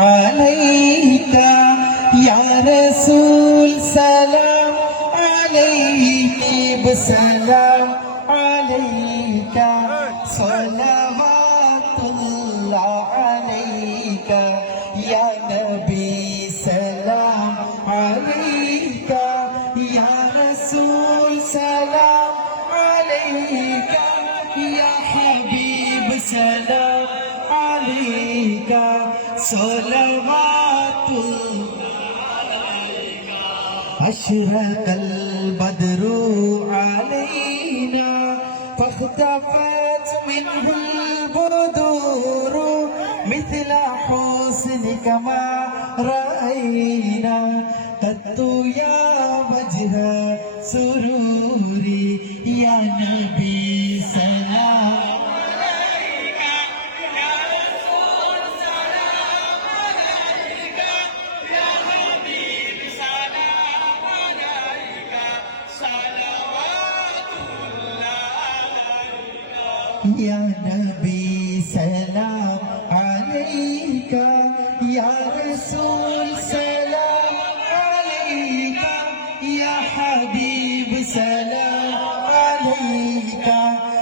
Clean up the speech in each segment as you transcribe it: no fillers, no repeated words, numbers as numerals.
عليك يا رسول سلام عليك بسلام عليك صلوات الله عليك يا نبي سلام عليك يا رسول سلام عليك يا حبيب سلام عليك صلوات أشرق البدر علينا فاختفت منه البدور مثل حسنك ما رأينا قط يا وجه سروري يا نبي سلام يا نبي سلام عليك يا رسول سلام عليك يا حبيب سلام عليك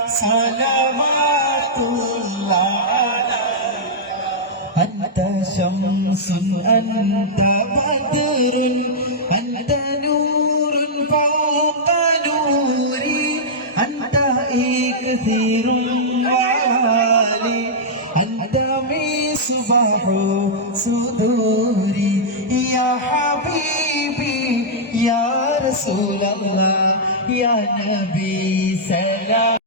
صلوات الله عليك أنت شمس أنت بدر أنت نور فوق نوري أنت كثير وعالي أنت مصباح صدوري يا حبيبي يا رسول الله يا نبي سلام